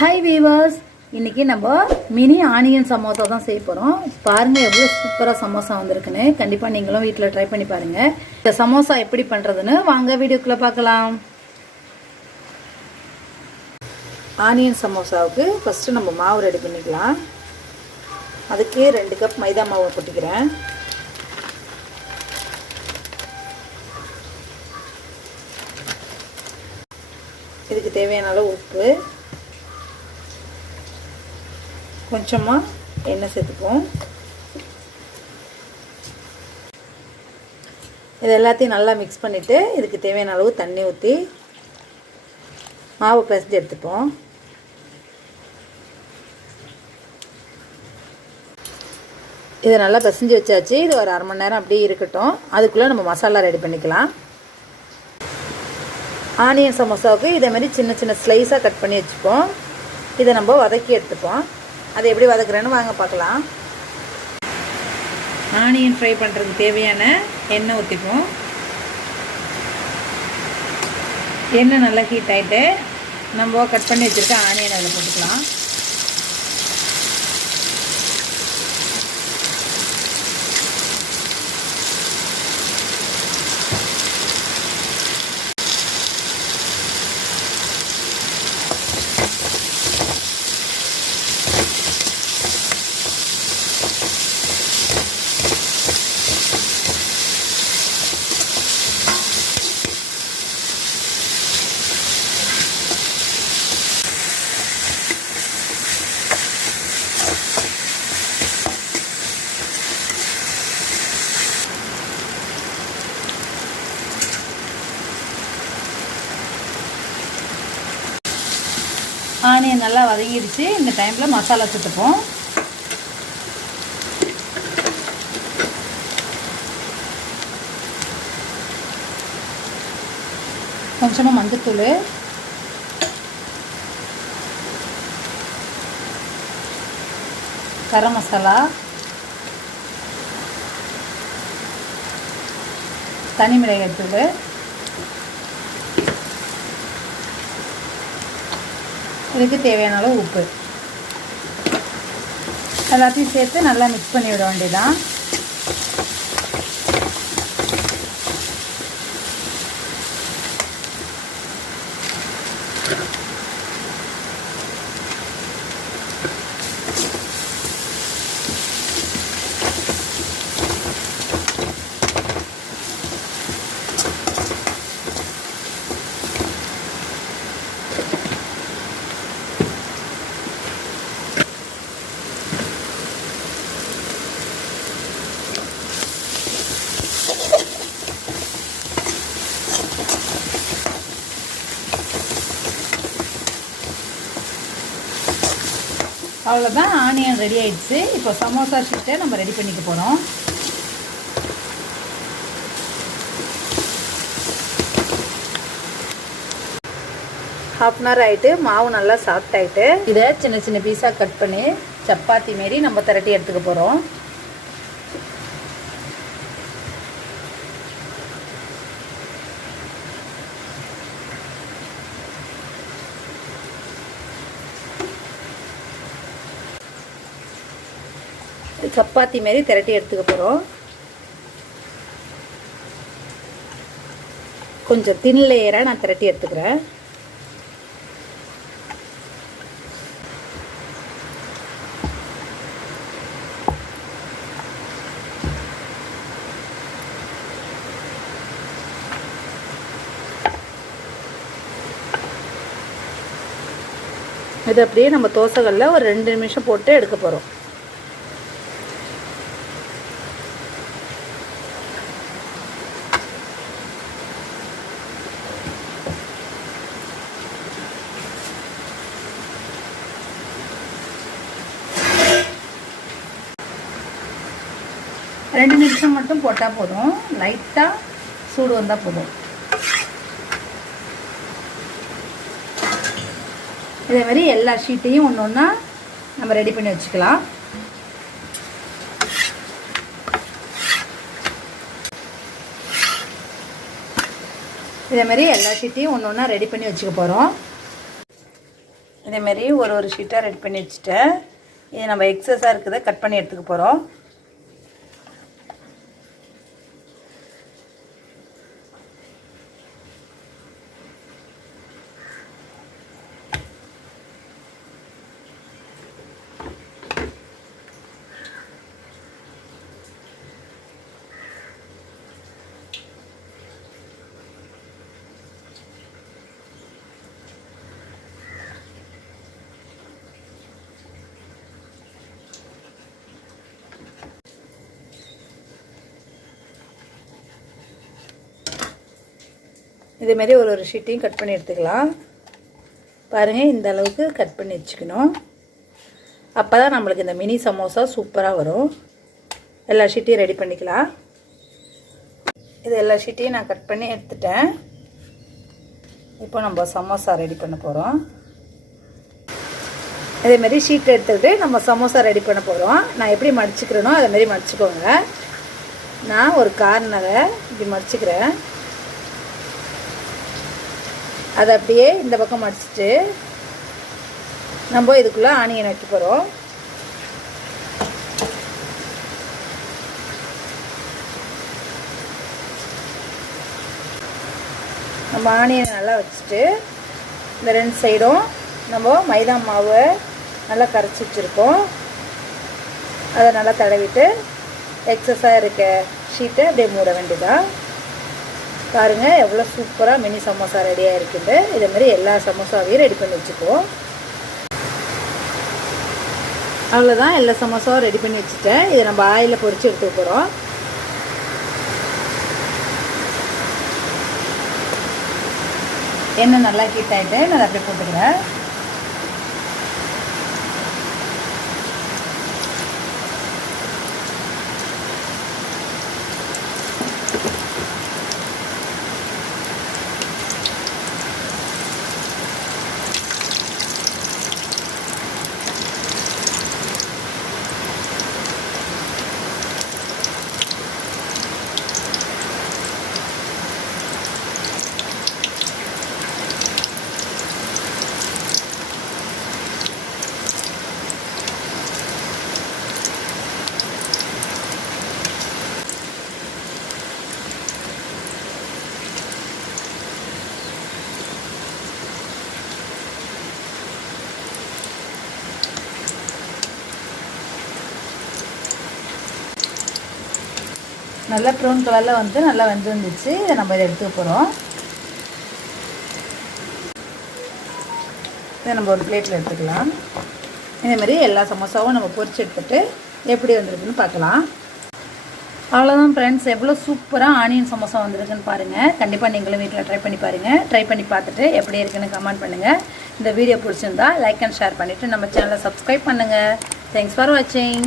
Hi viewers, இன்றைக்கி நம்ம mini onion samosa தான் செய்ய போகிறோம். பாருங்கள் எவ்வளோ சூப்பராக சமோசா வந்திருக்குன்னு. கண்டிப்பாக நீங்களும் வீட்டில் ட்ரை பண்ணி பாருங்கள். இந்த சமோசா எப்படி பண்ணுறதுன்னு வாங்க வீடியோக்குள்ளே பார்க்கலாம். ஆனியன் சமோசாவுக்கு ஃபஸ்ட்டு நம்ம மாவு ரெடி பண்ணிக்கலாம். அதுக்கு 2 கப் மைதா மாவு கொட்டிக்கிறேன். இதுக்கு தேவையான அளவு உப்பு, கொஞ்சமாக எண்ணெய் சேர்த்துப்போம். இது எல்லாத்தையும் நல்லா மிக்ஸ் பண்ணிவிட்டு இதுக்கு தேவையான அளவு தண்ணி ஊற்றி மாவு பிசைஞ்சு எடுத்துப்போம். இதை நல்லா பிசைஞ்சு வச்சாச்சு. இது ஒரு அரை மணி நேரம் அப்படியே இருக்கட்டும். அதுக்குள்ளே நம்ம மசாலா ரெடி பண்ணிக்கலாம். ஆனியன் சமோசாவுக்கு இதே மாதிரி சின்ன சின்ன ஸ்லைஸாக கட் பண்ணி வச்சுப்போம். இதை நம்ம வதக்கி எடுத்துப்போம். அதை எப்படி வதக்குறேன்னு வாங்க பார்க்கலாம். ஆனியன் ஃப்ரை பண்ணுறதுக்கு தேவையான எண்ணெய் ஊற்றிப்போம். எண்ணெய் நல்லா ஹீட் ஆகிட்டு நம்ம கட் பண்ணி வச்சுருக்க ஆனியன் அதில் போட்டுக்கலாம். ஆனியன் நல்லா வதங்கிடுச்சு. இந்த டைமில் மசாலா சுட்டுப்போம். கொஞ்சமாக மஞ்சத்தூள், கரம் மசாலா, தனி மிளகாய்த்தூள், இதுக்கு தேவையான அளவு உப்பு எல்லாத்தையும் சேர்த்து நல்லா மிக்ஸ் பண்ணி விட வேண்டியதான். அவ்வளோதான், ஆனியன் ரெடி ஆயிடுச்சு. இப்போ சமோசா ஷீட்டை நம்ம ரெடி பண்ணிக்க போகிறோம். ஹாஃப் அன் ஹவர் ஆகிட்டு மாவு நல்லா சாஃப்ட் ஆகிட்டு இதை சின்ன சின்ன பீஸாக கட் பண்ணி சப்பாத்தி மாரி நம்ம திரட்டி எடுத்துக்க போகிறோம். சப்பாத்தி மாரி திரட்டி எடுத்துக்க போகிறோம். கொஞ்சம் தின் லேயராக நான் திரட்டி எடுத்துக்கிறேன். இது அப்படியே நம்ம தோசைகளில் ஒரு 2 நிமிஷம் போட்டு எடுக்க போகிறோம். ரெண்டு நிமிஷம் மட்டும் போட்டால் போதும். லைட்டாக சூடு வந்தால் போதும். இதே மாதிரி எல்லா ஷீட்டையும் ஒன்று ஒன்றா நம்ம ரெடி பண்ணி வச்சுக்கலாம். இதே மாதிரி எல்லா ஷீட்டையும் ஒன்று ஒன்றா ரெடி பண்ணி வச்சுக்க போகிறோம். இதேமாரி ஒரு ஷீட்டாக ரெடி பண்ணி வச்சுட்டேன். இது நம்ம எக்ஸஸாக இருக்கிறத கட் பண்ணி எடுத்துக்க போகிறோம். இதேமாரி ஒரு ஷீட்டையும் கட் பண்ணி எடுத்துக்கலாம். பாருங்கள், இந்த அளவுக்கு கட் பண்ணி வச்சுக்கணும். அப்போ தான் நம்மளுக்கு இந்த மினி சமோசா சூப்பராக வரும். எல்லா ஷீட்டையும் ரெடி பண்ணிக்கலாம். இது எல்லா ஷீட்டையும் நான் கட் பண்ணி எடுத்துட்டேன். இப்போ நம்ம சமோசா ரெடி பண்ண போகிறோம். இதேமாரி ஷீட் எடுத்துக்கிட்டு நம்ம சமோசா ரெடி பண்ண போகிறோம். நான் எப்படி மடிச்சுக்கிறேனோ அதேமாரி மடிச்சுக்கோங்க. நான் ஒரு கார்னரை இப்படி மடிச்சுக்கிறேன். அதை அப்படியே இந்த பக்கம் மடிச்சுட்டு நம்ம இதுக்குள்ளே ஆனியன் வைக்க போகிறோம். நம்ம ஆனியன் நல்லா வச்சுட்டு இந்த 2 சைடும் நம்ம மைதா மாவை நல்லா கரைச்சி வச்சுருக்கோம். அதை நல்லா தடவிட்டு எக்ஸஸாக இருக்க ஷீட்டை அப்படியே மூட வேண்டியதான். பாருங்கள், எவ்வளோ சூப்பராக மினி சமோசா ரெடியாக இருக்குது. இதேமாரி எல்லா சமோசாவையும் ரெடி பண்ணி வச்சுக்குவோம். அவ்வளோதான், எல்லா சமோசாவும் ரெடி பண்ணி வச்சுட்டேன். இதை நம்ம ஆயிலில் பொரித்து எடுத்துக்க போகிறோம். எண்ணெய் நல்லா ஹீட் ஆகிட்டு நான் அப்படியே போட்டுக்கிறேன். நல்லா ப்ரௌன் கலரில் வந்து நல்லா வந்துருந்துச்சு. இதை நம்ம இதை எடுத்துக்க போகிறோம். இதை நம்ம ஒரு பிளேட்டில் எடுத்துக்கலாம். இதேமாதிரி எல்லா சமோசாவும் நம்ம பொரிச்சு எடுத்துகிட்டு எப்படி வந்திருக்குன்னு பார்க்கலாம். அவ்வளோதான் ஃப்ரெண்ட்ஸ், எவ்வளோ சூப்பராக ஆனியன் சமோசா வந்திருக்குன்னு பாருங்கள். கண்டிப்பாக நீங்களும் வீட்டில் ட்ரை பண்ணி பாருங்கள். ட்ரை பண்ணி பார்த்துட்டு எப்படி இருக்குன்னு கமெண்ட் பண்ணுங்கள். இந்த வீடியோ பிடிச்சிருந்தா லைக் அண்ட் ஷேர் பண்ணிவிட்டு நம்ம சேனலை சப்ஸ்கிரைப் பண்ணுங்கள். தேங்க்ஸ் ஃபார் வாட்சிங்.